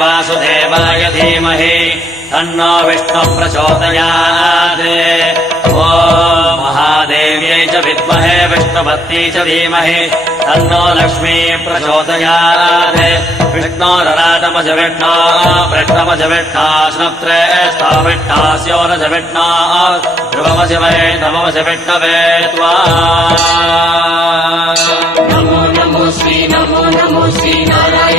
वासुदेवाय धीमहि तन्नो विष्णुः प्रचोदयात्। ॐ महादेव्यै च विद्महे विष्णुपत्न्यै च धीमहि तन्नो लक्ष्मी प्रचोदयात्। विष्णोरराटमज विष्णो वृष्णमज विष्णो स्नप्त्रेष्ठो विष्णास्योरज विष्णो ध्रुवमज वै नममज विष्णवे त्वा। नमो नमो श्री नारायण